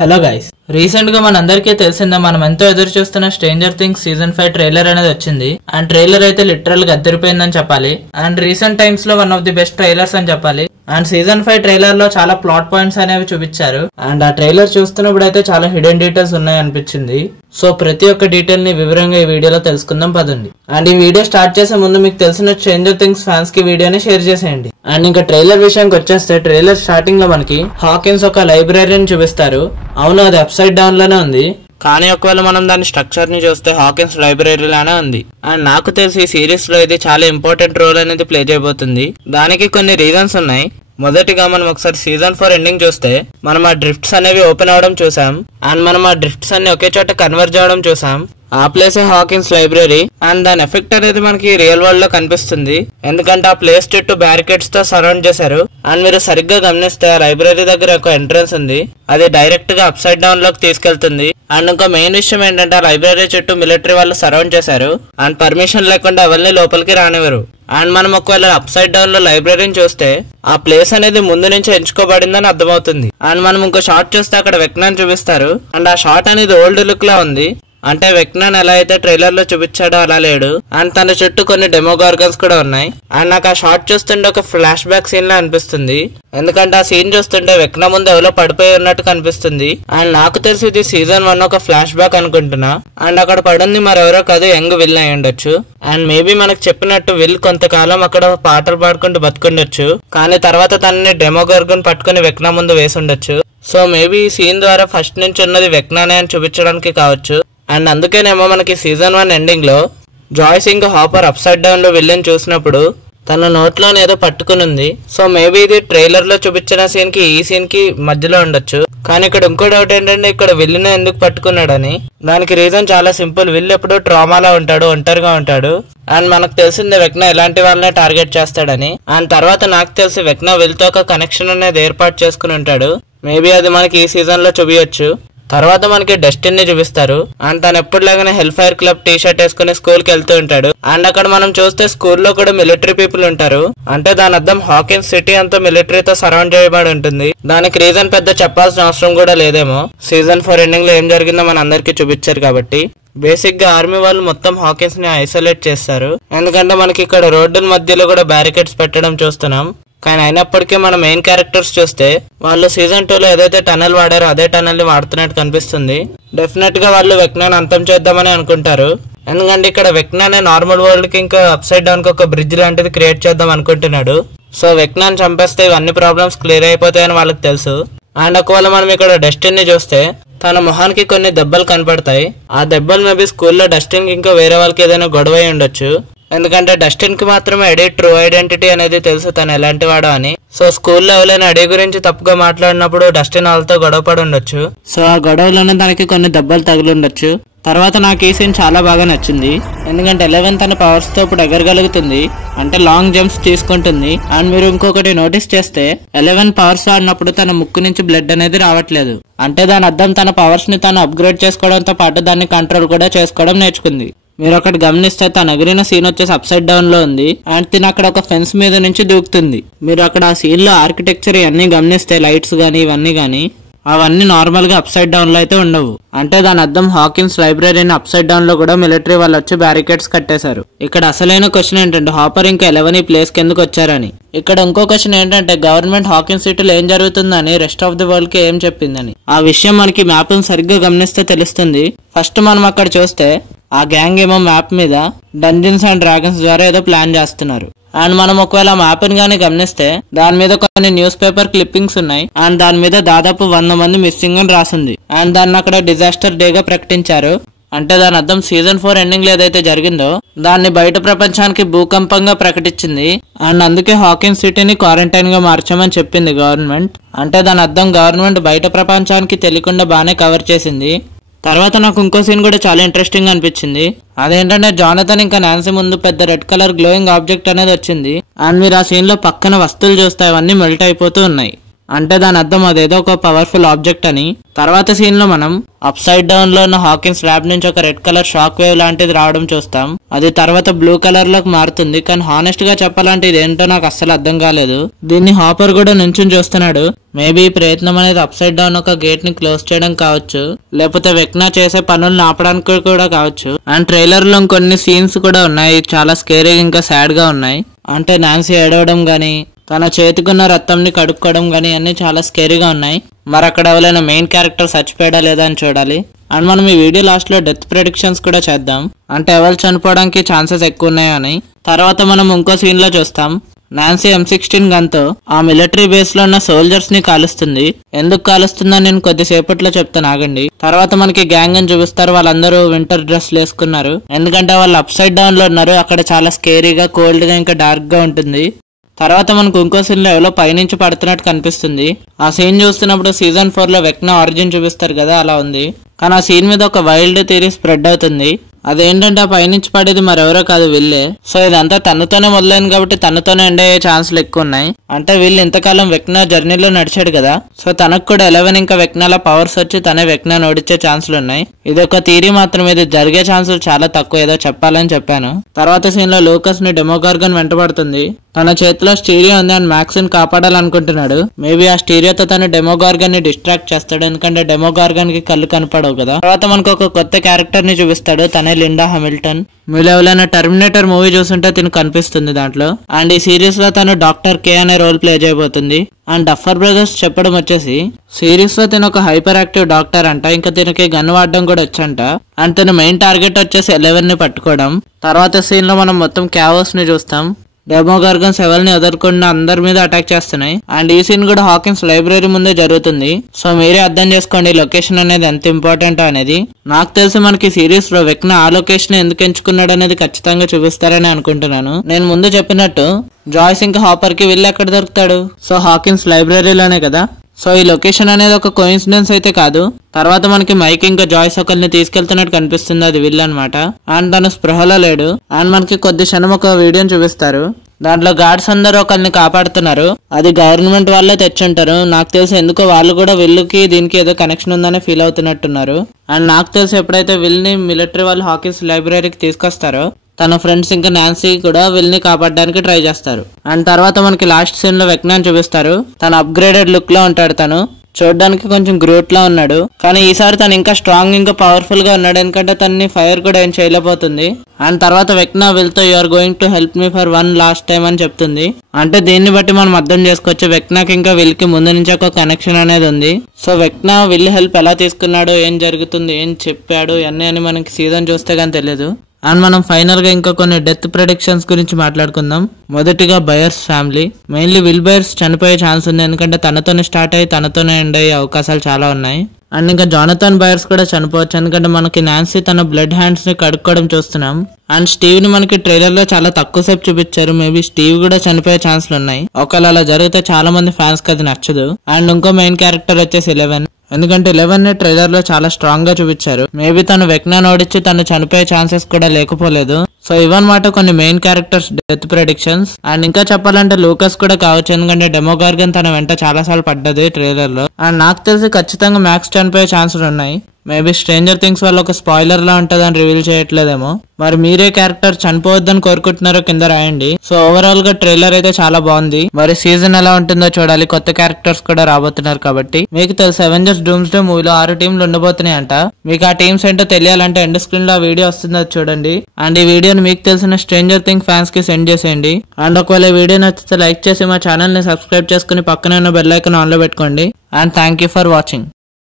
Hello guys, recent గా మనందరికీ తెలిసిందే మనం ఎంతో ఎదురు చూస్తున్న స్ట్రేంజర్ థింగ్స్ సీజన్ 5 ట్రైలర్ అనేది వచ్చింది. అండ్ ట్రైలర్ అయితే లిటరల్ గా అద్దరిపోయిందని చెప్పాలి. అండ్ రీసెంట్ టైమ్స్ లో one of the best trailers అని చెప్పాలి. అండ్ సీజన్ 5 ట్రైలర్ లో చాలా ప్లాట్ పాయింట్స్ అనేవి చూపించారు. అండ్ ఆ ట్రైలర్ చూస్తున్నప్పుడు అయితే చాలా హిడెన్ డీటెయిల్స్ ఉన్నాయి అనిపించింది. సో ప్రతి ఒక్క డీటెయిల్ ని వివరంగా ఈ వీడియోలో తెలుసుకుందాం పదండి. అండ్ ఈ వీడియో స్టార్ట్ చేసే ముందు మీకు తెలిసిన స్ట్రేంజర్ థింగ్స్ ఫ్యాన్స్ కి వీడియోని షేర్ చేసేయండి. అండ్ ఇంకా ట్రైలర్ విషయానికి వచ్చేస్తే ట్రైలర్ స్టార్టింగ్ లో మనకి హాకిన్స్ ఒక లైబ్రరీని చూపిస్తారు. అవును, అది అప్సైడ్ డౌన్ లోనే ఉంది, కానీ ఒకవేళ మనం దాని స్ట్రక్చర్ ని చూస్తే హాకిన్స్ లైబ్రరీ లానే ఉంది. అండ్ నాకు తెలిసి ఈ సిరీస్ లో ఇది చాలా ఇంపార్టెంట్ రోల్ అనేది ప్లే చేయబోతుంది. దానికి కొన్ని రీజన్స్ ఉన్నాయి. మొదటిగా మనం ఒకసారి సీజన్ 4 ఎండింగ్ చూస్తే మనం ఆ డ్రిఫ్ట్స్ అనేవి ఓపెన్ అవడం చూసాం. అండ్ మనం ఆ డ్రిఫ్ట్స్ అన్ని ఒకే చోట కన్వర్జ్ అవడం చూసాం. ఆ ప్లేస్ హాకిన్స్ లైబ్రరీ. అండ్ దాని ఎఫెక్ట్ అనేది మనకి రియల్ వరల్డ్ లో కనిపిస్తుంది, ఎందుకంటే ఆ ప్లేస్ చుట్టూ బ్యారికేడ్స్ తో సరౌండ్ చేశారు. అండ్ మీరు సరిగ్గా గమనిస్తే ఆ లైబ్రరీ దగ్గర ఒక ఎంట్రన్స్ ఉంది, అది డైరెక్ట్ గా అప్ సైడ్ డౌన్ లోకి తీసుకెళ్తుంది. అండ్ ఇంకో మెయిన్ విషయం ఏంటంటే ఆ లైబ్రరీ చుట్టూ మిలిటరీ వాళ్ళు సరౌండ్ చేశారు. అండ్ పర్మిషన్ లేకుండా ఎవరిని లోపలికి రానివ్వరు. అండ్ మనం ఒకవేళ అప్ సైడ్ డౌన్ లో లైబ్రరీని చూస్తే ఆ ప్లేస్ అనేది ముందు నుంచి ఎంచుకోబడిందని అర్థమవుతుంది. అండ్ మనం ఇంకో షాట్ చూస్తే అక్కడ వెక్నాన్ చూపిస్తారు. అండ్ ఆ షాట్ అనేది ఓల్డ్ లుక్ లా ఉంది, అంటే వెక్నాన్ ఎలా అయితే ట్రైలర్ లో చూపించాడో అలా లేడు. అండ్ తన చుట్టూ కొన్ని డెమోగార్గన్స్ కూడా ఉన్నాయి. అండ్ నాకు ఆ షాట్ చూస్తుంటే ఒక ఫ్లాష్ బ్యాక్ సీన్ లా అనిపిస్తుంది, ఎందుకంటే ఆ సీన్ చూస్తుంటే వెక్నా ముందు ఎవరో పడిపోయి ఉన్నట్టు కనిపిస్తుంది. అండ్ నాకు తెలిసి ఇది సీజన్ 1 ఒక ఫ్లాష్ బ్యాక్ అనుకుంటున్నా. అండ్ అక్కడ పడింది మరెవరో కాదు, యంగ్ విల్ అయి ఉండొచ్చు. అండ్ మేబీ మనకు చెప్పినట్టు విల్ కొంతకాలం అక్కడ పాటలు పాడుకుంటూ బతుకుండొచ్చు, కానీ తర్వాత తనని డెమోగార్గన్ పట్టుకుని వెక్నా ముందు వేసి ఉండొచ్చు. సో మేబీ ఈ సీన్ ద్వారా ఫస్ట్ నుంచి ఉన్నది వెక్నానే అని చూపించడానికి కావచ్చు. అండ్ అందుకేనేమో మనకి సీజన్ 1 ఎండింగ్ లో Joy Singh hopper up side down లో విల్లన్ చూసినప్పుడు తన నోట్లో ఏదో పట్టుకుని ఉంది. సో మేబీ ఇది ట్రైలర్ లో చూపించిన సీన్ కి ఈ సీన్ కి మధ్యలో ఉండొచ్చు. కానీ ఇక్కడ ఇంకో డౌట్ ఏంటంటే ఇక్కడ విల్లును ఎందుకు పట్టుకున్నాడని. దానికి రీజన్ చాలా సింపుల్, విల్ ఎప్పుడు ట్రామాలో ఉంటాడు, ఒంటరిగా ఉంటాడు. అండ్ మనకు తెలిసిందే వెక్నా ఎలాంటి వాళ్ళనే టార్గెట్ చేస్తాడని. అండ్ తర్వాత నాకు తెలిసి వెక్నా విల్ తో ఒక కనెక్షన్ అనేది ఏర్పాటు చేసుకుని ఉంటాడు. మేబీ అది మనకి ఈ సీజన్ లో చూపించచ్చు. తర్వాత మనకి డస్టిన్ ని చూపిస్తారు. అండ్ తను ఎప్పుడులాగానే Hellfire Club T shirt వేసుకుని స్కూల్ కి వెళ్తూ ఉంటాడు. అండ్ అక్కడ మనం చూస్తే స్కూల్లో కూడా మిలిటరీ పీపుల్ ఉంటారు, అంటే దాని అర్థం హాకిన్స్ సిటీ అంతా మిలిటరీతో సరౌండ్ చేయబడి ఉంటుంది. దానికి రీజన్ పెద్ద చెప్పాల్సిన అవసరం కూడా లేదేమో, సీజన్ 4 ఎండింగ్ లో ఏం జరిగిందో మన అందరికి చూపించారు కాబట్టి. బేసిక్ గా ఆర్మీ వాళ్ళు మొత్తం హాకిన్స్ ని ఐసోలేట్ చేస్తారు, ఎందుకంటే మనకి ఇక్కడ రోడ్డుల మధ్యలో కూడా బ్యారికేడ్స్ పెట్టడం చూస్తున్నాం. కానీ అయినప్పటికీ మన మెయిన్ క్యారెక్టర్స్ చూస్తే వాళ్ళు సీజన్ 2 లో ఏదైతే టనల్ వాడారో అదే టనల్ ని వాడుతున్నట్టు కనిపిస్తుంది. డెఫినెట్ గా వాళ్ళు వెక్నాన్ అంతం చేద్దామని అనుకుంటారు, ఎందుకంటే ఇక్కడ వెక్నాన్ నార్మల్ వరల్డ్ కి ఇంకా అప్ సైడ్ డౌన్ కి ఒక బ్రిడ్జ్ లాంటిది క్రియేట్ చేద్దాం అనుకుంటున్నాడు. సో వెక్నాన్ చంపేస్తే ఇవన్నీ ప్రాబ్లమ్స్ క్లియర్ అయిపోతాయని వాళ్ళకి తెలుసు. అండ్ ఒకవేళ మనం ఇక్కడ డస్టిన్ ని చూస్తే తన మొహానికి కొన్ని దెబ్బలు కనపడతాయి. ఆ దెబ్బలు మేబీ స్కూల్లో డస్టిన్ కి ఇంకా వేరే వాళ్ళకి ఏదైనా గొడవ అయి ఉండొచ్చు, ఎందుకంటే డస్టిన్ కి మాత్రమే ఎడీ ట్రూ ఐడెంటిటీ అనేది తెలుసు, తను ఎలాంటి వాడో అని. సో స్కూల్లో ఎవరైనా ఎడీ గురించి తప్పుగా మాట్లాడినప్పుడు డస్టిన్ వాళ్ళతో గొడవ పడి ఉండొచ్చు. సో ఆ గొడవలోనే తనకి కొన్ని దెబ్బలు తగిలి ఉండొచ్చు. తర్వాత నాకు ఈ సీన్ చాలా బాగా నచ్చింది, ఎందుకంటే 11 తన పవర్స్ తో ఇప్పుడు ఎగరగలుగుతుంది, అంటే లాంగ్ జంప్స్ తీసుకుంటుంది. అండ్ మీరు ఇంకొకటి నోటీస్ చేస్తే 11 పవర్స్ ఆడినప్పుడు తన ముక్కు నుంచి బ్లడ్ అనేది రావట్లేదు, అంటే దాని అర్థం తన పవర్స్ ని తను అప్గ్రేడ్ చేసుకోవడంతో పాటు దాన్ని కంట్రోల్ కూడా చేసుకోవడం నేర్చుకుంది. మీరు అక్కడ గమనిస్తే తన ఎగిరిన సీన్ వచ్చేసి అప్ సైడ్ డౌన్ లో ఉంది. అండ్ తిన అక్కడ ఒక ఫెన్స్ మీద నుంచి దూకుతుంది. మీరు అక్కడ ఆ సీన్ లో ఆర్కిటెక్చర్ ఇవన్నీ గమనిస్తే లైట్స్ గానీ ఇవన్నీ గానీ అవన్నీ నార్మల్ గా అప్ సైడ్ డౌన్ లో అయితే ఉండవు, అంటే దాని అర్థం హాకిన్స్ లైబ్రరీని అప్ సైడ్ డౌన్ లో కూడా మిలిటరీ వాళ్ళు వచ్చి బ్యారికేడ్స్ కట్టేశారు. ఇక్కడ అసలైన క్వశ్చన్ ఏంటంటే హాపర్ ఇంకా 11 ఈ ప్లేస్ కి ఎందుకు వచ్చారని. ఇక్కడ ఇంకో క్వశ్చన్ ఏంటంటే గవర్నమెంట్ హాకిన్స్ సిటీలో ఏం జరుగుతుందని రెస్ట్ ఆఫ్ ది వరల్డ్ కి ఏం చెప్పిందని. ఆ విషయం మనకి మ్యాప్ సరిగ్గా గమనిస్తే తెలుస్తుంది. ఫస్ట్ మనం అక్కడ చూస్తే ఆ గ్యాంగ్ ఏమో మ్యాప్ మీద డంజన్స్ అండ్ డ్రాగన్స్ ద్వారా ఏదో ప్లాన్ చేస్తున్నారు. అండ్ మనం ఒకవేళ మ్యాప్ ని గానీ గమనిస్తే దాని మీద కొన్ని న్యూస్ పేపర్ క్లిప్పింగ్స్ ఉన్నాయి. అండ్ దాని మీద దాదాపు 100 మంది మిస్సింగ్ అని రాసింది. అండ్ దాన్ని అక్కడ డిజాస్టర్ డే గా ప్రకటించారు, అంటే దాని అర్థం సీజన్ 4 ఎండింగ్ లో ఏదైతే జరిగిందో దాన్ని బయట ప్రపంచానికి భూకంపంగా ప్రకటించింది. అండ్ అందుకే హాకిన్స్ సిటీని క్వారంటైన్ గా మార్చామని చెప్పింది గవర్నమెంట్, అంటే దాని అర్థం గవర్నమెంట్ బయట ప్రపంచానికి తెలియకుండా బాగానే కవర్ చేసింది. తర్వాత నాకు ఇంకో సీన్ కూడా చాలా ఇంట్రెస్టింగ్ గా అనిపించింది, అదేంటంటే జానథన్ ఇంకా నాన్సీ ముందు పెద్ద రెడ్ కలర్ గ్లోయింగ్ ఆబ్జెక్ట్ అనేది వచ్చింది. అండ్ మీరు ఆ సీన్ లో పక్కన వస్తువులు చూస్తే అవన్నీ మెల్ట్ అయిపోతూ ఉన్నాయి. అంటే దాని అర్థం అదేదో ఒక పవర్ఫుల్ ఆబ్జెక్ట్ అని. తర్వాత సీన్ లో మనం అప్ సైడ్ డౌన్ లో ఉన్న హాకిన్స్ ల్యాబ్ నుంచి ఒక రెడ్ కలర్ షాక్ వేవ్ లాంటిది రావడం చూస్తాం. అది తర్వాత బ్లూ కలర్ లోకి మారుతుంది. కానీ హానెస్ట్ గా చెప్పాలంటే ఇదేంటో నాకు అస్సలు అర్థం కాలేదు. దీన్ని హాపర్ కూడా నుంచుని చూస్తున్నాడు. మేబీ ఈ ప్రయత్నం అనేది అప్ సైడ్ డౌన్ ఒక గేట్ ని క్లోజ్ చేయడం కావచ్చు, లేకపోతే వెక్నా చేసే పనులను ఆపడానికి కూడా కావచ్చు. అండ్ ట్రైలర్ లో కొన్ని సీన్స్ కూడా ఉన్నాయి, చాలా స్కేరీగా ఇంకా సాడ్ గా ఉన్నాయి. అంటే నాన్సీ ఏడవడం గానీ, తన చేతికున్న రక్తంని కడుక్కోవడం గానీ అన్ని చాలా స్కేరీగా ఉన్నాయి. మరి అక్కడ ఎవరైనా మెయిన్ క్యారెక్టర్ చచ్చిపోయాడా లేదా అని చూడాలి. అండ్ మనం ఈ వీడియో లాస్ట్ లో డెత్ ప్రెడిక్షన్స్ కూడా చేద్దాం, అంటే ఎవరు చనిపోవడానికి ఛాన్సెస్ ఎక్కువ ఉన్నాయని. తర్వాత మనం ఇంకో సీన్ లో చూస్తాం, నాన్సీ M16 గన్ తో ఆ మిలిటరీ బేస్ లో ఉన్న సోల్జర్స్ ని కాలుస్తుంది. ఎందుకు కాలుస్తుందని నేను కొద్దిసేపట్లో చెప్తాను, ఆగండి. తర్వాత మనకి గ్యాంగ్ అని చూపిస్తారు. వాళ్ళందరూ వింటర్ డ్రెస్ వేసుకున్నారు, ఎందుకంటే వాళ్ళు అప్ సైడ్ డౌన్ లో ఉన్నారు. అక్కడ చాలా స్కేరీగా, కోల్డ్ గా, ఇంకా డార్క్ గా ఉంటుంది. తర్వాత మనకు ఇంకో సీన్ లో ఎవరో పైనుంచి పడుతున్నట్టు కనిపిస్తుంది. ఆ సీన్ చూస్తున్నప్పుడు సీజన్ 4 లో వెక్నా ఆరిజిన్ చూపిస్తారు కదా, అలా ఉంది. కానీ ఆ సీన్ మీద ఒక వైల్డ్ థియరీ స్ప్రెడ్ అవుతుంది. అదేంటంటే ఆ పైనుంచి పడేది మరెవరో కాదు, విల్లే. సో ఇదంతా తనతోనే మొదలైంది కాబట్టి తనతోనే ఎండ్ అయ్యే ఛాన్సులు ఎక్కువ ఉన్నాయి. అంటే వీళ్ళు ఇంతకాలం వెక్నా జర్నీలో నడిచాడు కదా, సో తనకు కూడా 11 ఇంకా వెక్నాల పవర్స్ వచ్చి తనే వెక్నా ఓడించే ఛాన్సులు ఉన్నాయి. ఇది ఒక థియరీ మాత్రమే, ఇది జరిగే ఛాన్సులు చాలా తక్కువ, ఏదో చెప్పాలని చెప్పాను. తర్వాత సీన్ లో లూకస్ ని డెమోగార్గన్ వెంటబడుతుంది. తన చేతిలో స్టీరియో ఉంది అండ్ మ్యాక్స్ ని కాపాడాలనుకుంటున్నాడు. మేబీ ఆ స్టీరియోతో తను డెమోగార్గన్ ని డిస్ట్రాక్ట్ చేస్తాడు, ఎందుకంటే డెమోగార్గన్ కి కళ్ళు కనపడవు కదా. తర్వాత మనకు ఒక కొత్త క్యారెక్టర్ ని చూపిస్తాడు, తనే లిండా హామిల్టన్. మీరు ఎవరైనా టర్మినేటర్ మూవీ చూస్తుంటే తిను కనిపిస్తుంది దాంట్లో. అండ్ ఈ సిరీస్ లో తను డాక్టర్ కే అనే రోల్ ప్లే చేయబోతుంది. అండ్ డఫర్ బ్రదర్స్ చెప్పడం వచ్చేసి సిరీస్ లో తిను ఒక హైపర్ యాక్టివ్ డాక్టర్ అంట, ఇంకా తినకి గన్ వాడడం కూడా వచ్చంట. అండ్ తన మెయిన్ టార్గెట్ వచ్చేసి 11 ని పట్టుకోవడం. తర్వాత సీన్ లో మనం మొత్తం క్యావోస్ ని చూస్తాం. డెమోగార్గన్స్ ఎవరిని ఎదుర్కొన్న అందరి మీద అటాక్ చేస్తున్నాయి. అండ్ ఈ సీన్ కూడా హాకిన్స్ లైబ్రరీ ముందే జరుగుతుంది. సో మీరే అర్థం చేసుకోండి లొకేషన్ అనేది ఎంత ఇంపార్టెంట్ అనేది. నాకు తెలిసి మనకి సిరీస్ లో వెక్నా ఆ లొకేషన్ ఎందుకు ఎంచుకున్నాడు అనేది ఖచ్చితంగా చూపిస్తారని అనుకుంటున్నాను. నేను ముందు చెప్పినట్టు జాయ్స్ ఇంకా హాపర్ కి వెళ్ళి ఎక్కడ దొరుకుతాడు, సో హాకిన్స్ లైబ్రరీలోనే కదా. సో ఈ లొకేషన్ అనేది ఒక కోఇన్సిడెన్స్ అయితే కాదు. తర్వాత మనకి మైక్ ఇంకా జాయ్స్ ఒకరిని తీసుకెళ్తున్నట్టు కనిపిస్తుంది, అది విల్ అనమాట. అండ్ తను స్పృహలో లేడు. అండ్ మనకి కొద్ది క్షణం ఒక వీడియోని చూపిస్తారు, దాంట్లో గార్డ్స్ అందరూ ఒకరిని కాపాడుతున్నారు. అది గవర్నమెంట్ వాళ్ళే తెచ్చుంటారు. నాకు తెలిసి ఎందుకో వాళ్ళు కూడా విల్లుకి దీనికి ఏదో కనెక్షన్ ఉందని ఫీల్ అవుతున్నట్టున్నారు. అండ్ నాకు తెలిసి ఎప్పుడైతే విల్ ని మిలిటరీ వాళ్ళు హాకిన్స్ లైబ్రరీకి తీసుకొస్తారో తన ఫ్రెండ్స్ ఇంకా నాన్సీ కూడా విల్ ని కాపాడడానికి ట్రై చేస్తారు. అండ్ తర్వాత మనకి లాస్ట్ సీన్ లో వెక్నాని చూపిస్తారు. తను అప్గ్రేడెడ్ లుక్ లో ఉంటాడు. తను చూడడానికి కొంచెం గ్రూట్ లా ఉన్నాడు, కానీ ఈసారి తను ఇంకా స్ట్రాంగ్ ఇంకా పవర్ఫుల్ గా ఉన్నాడు, ఎందుకంటే తనని ఫైర్ కూడా ఏం చేయలేకపోతుంది. అండ్ తర్వాత వెక్నా విల్ తో you're going to help me for one last time అని చెప్తుంది. అంటే దీన్ని బట్టి మనం అర్థం చేసుకోవచ్చు వెక్నాకి ఇంకా విల్ కి ముందు నుంచి ఒక కనెక్షన్ అనేది ఉంది. సో వెక్నా విల్ హెల్ప్ ఎలా తీసుకున్నాడు, ఏం జరుగుతుంది, ఏం చెప్పాడు అన్నీ అని మనకి సీజన్ చూస్తే కానీ తెలియదు. అండ్ మనం ఫైనల్ గా ఇంకా కొన్ని డెత్ ప్రెడిక్షన్స్ గురించి మాట్లాడుకుందాం. మొదటిగా buyers family. Mainly will buyers చనిపోయే ఛాన్స్ ఉంది, ఎందుకంటే తనతోనే స్టార్ట్ అయ్యి తనతోనే ఎండ్ అయ్యే అవకాశాలు చాలా ఉన్నాయి. అండ్ ఇంకా జానథన్ బయర్స్ కూడా చనిపోవచ్చు, ఎందుకంటే మనకి నాన్సీ తన బ్లడ్ హ్యాండ్స్ ని కడుక్కోవడం చూస్తున్నాం. అండ్ స్టీవ్ ని మనకి ట్రైలర్ లో చాలా తక్కువ సేపు చూపించారు. మేబీ స్టీవ్ కూడా చనిపోయే ఛాన్సులు ఉన్నాయి. ఒకవేళ అలా జరిగితే చాలా మంది ఫ్యాన్స్ కి అది నచ్చదు. అండ్ ఇంకో మెయిన్ క్యారెక్టర్ వచ్చేసి 11, ఎందుకంటే 11 ని ట్రైలర్ లో చాలా స్ట్రాంగ్ గా చూపించారు. మేబీ తను వెక్నా ఓడించి తను చనిపోయే ఛాన్సెస్ కూడా లేకపోలేదు. సో ఇవన్నమాట కొన్ని main characters death predictions. And ఇంకా చెప్పాలంటే లూకస్ కూడా కావచ్చు, ఎందుకంటే డెమోగార్గన్ తన వెంట చాలా సార్లు పడ్డది ట్రైలర్ లో. అండ్ నాకు తెలిసి ఖచ్చితంగా మ్యాక్స్ చనిపోయే ఛాన్సులు ఉన్నాయి. మేబీ స్ట్రేంజర్ థింగ్స్ వల్ల ఒక స్పాయిలర్ లా ఉంటదని రివీల్ చేయట్లేదేమో. మరి మీరే క్యారెక్టర్ చనిపోవద్దని కోరుకుంటున్నారో కింద రాయండి. సో ఓవరాల్ గా ట్రైలర్ అయితే చాలా బాగుంది. మరి సీజన్ ఎలా ఉంటుందో చూడాలి, కొత్త క్యారెక్టర్స్ కూడా రాబోతున్నారు కాబట్టి. మీకు తెలుసు అవెంజర్స్ డూమ్స్డే మూవీలో 6 టీంలు ఉండబోతున్నాయి అంట. మీకు ఆ టీమ్స్ ఏంటో తెలియాలంటే ఎండ్ స్క్రీన్ లో ఆ వీడియో వస్తుంది, అది చూడండి. అండ్ ఈ వీడియోని మీకు తెలిసిన స్ట్రేంజర్ థింగ్ ఫ్యాన్స్ కి సెండ్ చేసేయండి. అండ్ ఒకవేళ ఈ వీడియో నచ్చితే లైక్ చేసి మా ఛానల్ ని సబ్స్క్రైబ్ చేసుకుని పక్కనే ఉన్న బెల్ ఐకాన్ ఆన్ లో పెట్టుకోండి. And thank you for watching.